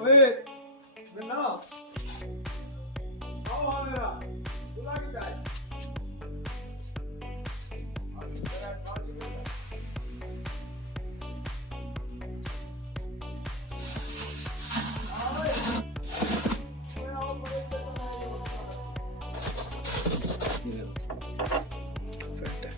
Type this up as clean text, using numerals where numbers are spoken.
Wait, genau. Oh, ja. So lange geil. Fit ਹੈ